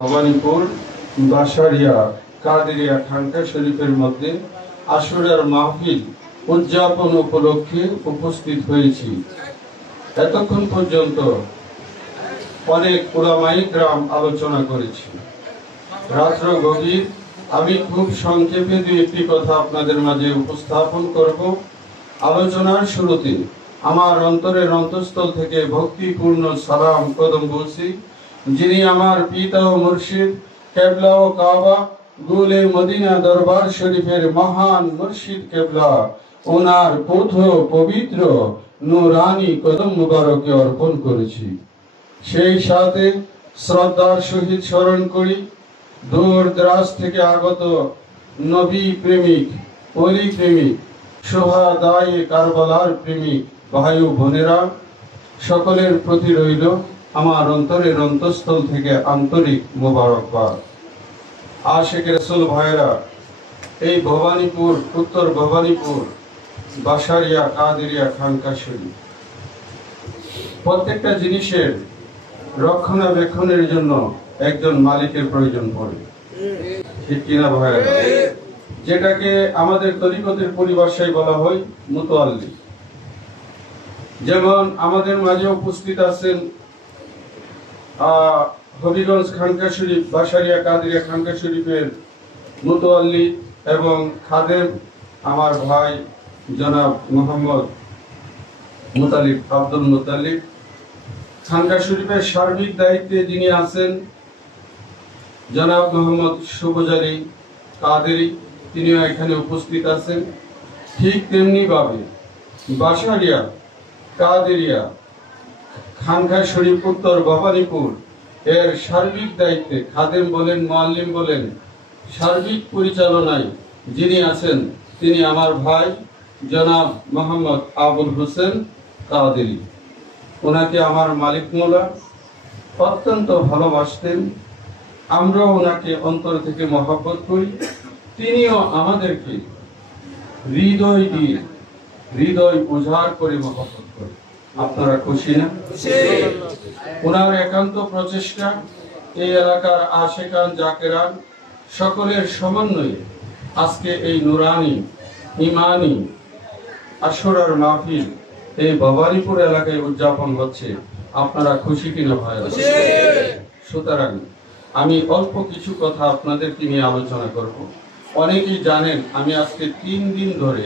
ভবানীপুর বাসারিয়া কাদেরিয়া খানকা শরীফের মধ্যে আশুরার মাহফিল উদযাপন উপলক্ষে উপস্থিত হয়েছি। এতক্ষণ পর্যন্ত অনেক উলামায়ে কেরাম আলোচনা করেছি। রাত্র গভীর। আমি খুব সংক্ষেপে দুই একটি কথা আপনাদের মাঝে উপস্থাপন করব। আলোচনার শুরুতে আমার অন্তরের অন্তঃস্থল থেকে ভক্তিপূর্ণ সালাম কদম বলছি, যিনি আমার পিতা ও মুর্শিদ, কেবলা ও কাবা, গুলে মদিনা দরবার শরীফের মহান মুর্শিদ কেবলা, ওনার পৌত্র পবিত্র নূরানি কদম মুবারকে অর্পণ করেছি। সেই সাথে শ্রদ্ধার সহিত স্মরণ করি দূর দরাজ থেকে আগত নবী প্রেমিক, ওলি প্রেমিক, সোহাদায়ে কারবালার প্রেমিক ভাই ও বোনেরা, সকলের প্রতি রইল আমার অন্তরের অন্তঃস্থল থেকে আন্তরিক মোবারকবাদ। আশিক রাসূল ভাইরা, এই ভবানীপুর, উত্তর ভবানীপুর বাসারিয়া কাদেরিয়া খানকা শরীফ, প্রত্যেকটা জিনিসের রক্ষণাবেক্ষণের জন্য একজন মালিকের প্রয়োজন পড়ে, ঠিক কিনা ভাইরা? যেটাকে আমাদের তরিকতের পরিভাষায় বলা হয় মুতাওয়াল্লি। যেমন আমাদের মাঝে উপস্থিত আছেন হবিগঞ্জ খানকা শরীফ বাসারিয়া কাদেরিয়া খানকা শরীফের মুতাওয়াল্লি এবং খাদেম আমার ভাই জনাব মোহাম্মদ মুতালিব, আব্দুল মুতালিব। খানকা শরীফের সার্বিক দায়িত্বে যিনি আছেন জনাব মোহাম্মদ সুবজ আলী কাদেরি, তিনিও এখানে উপস্থিত আছেন। ঠিক তেমনি ভাবে বাসারিয়া কাদেরিয়া খানকা শরীফ উত্তর ভবানীপুর এর সার্বিক দায়িত্বে খাদেম বলেন, মুআল্লিম বলেন, সার্বিক পরিচালনায় যিনি আছেন তিনি আমার ভাই জনাব মোহাম্মদ আবুল হোসেন কাদেরি। ওনাকে আমার মালিক মৌলা অত্যন্ত ভালোবাসতেন, আমরাও ওনাকে অন্তর থেকে মহব্বত করি। তিনিও আমাদেরকে হৃদয় দিয়ে, হৃদয় উজাড় করে মহব্বত করেন। আপনারা খুশি না? ওনার একান্ত প্রচেষ্টা এই এলাকার আশেকান জাকেরান সকলের সমন্বয়ে আজকে এই নুরানি ইমানি আশুরার মাহফিল এই ভবানীপুর এলাকায় উদযাপন হচ্ছে। আপনারা খুশি কিনা ভাইরা? সুতরাং আমি অল্প কিছু কথা আপনাদেরকে নিয়ে আলোচনা করব। অনেকেই জানেন আমি আজকে 3 দিন ধরে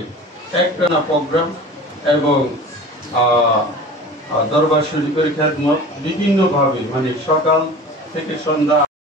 একটানা প্রোগ্রাম এবং দরবার শরীফের খেদমত বিভিন্নভাবে, মানে সকাল থেকে সন্ধ্যা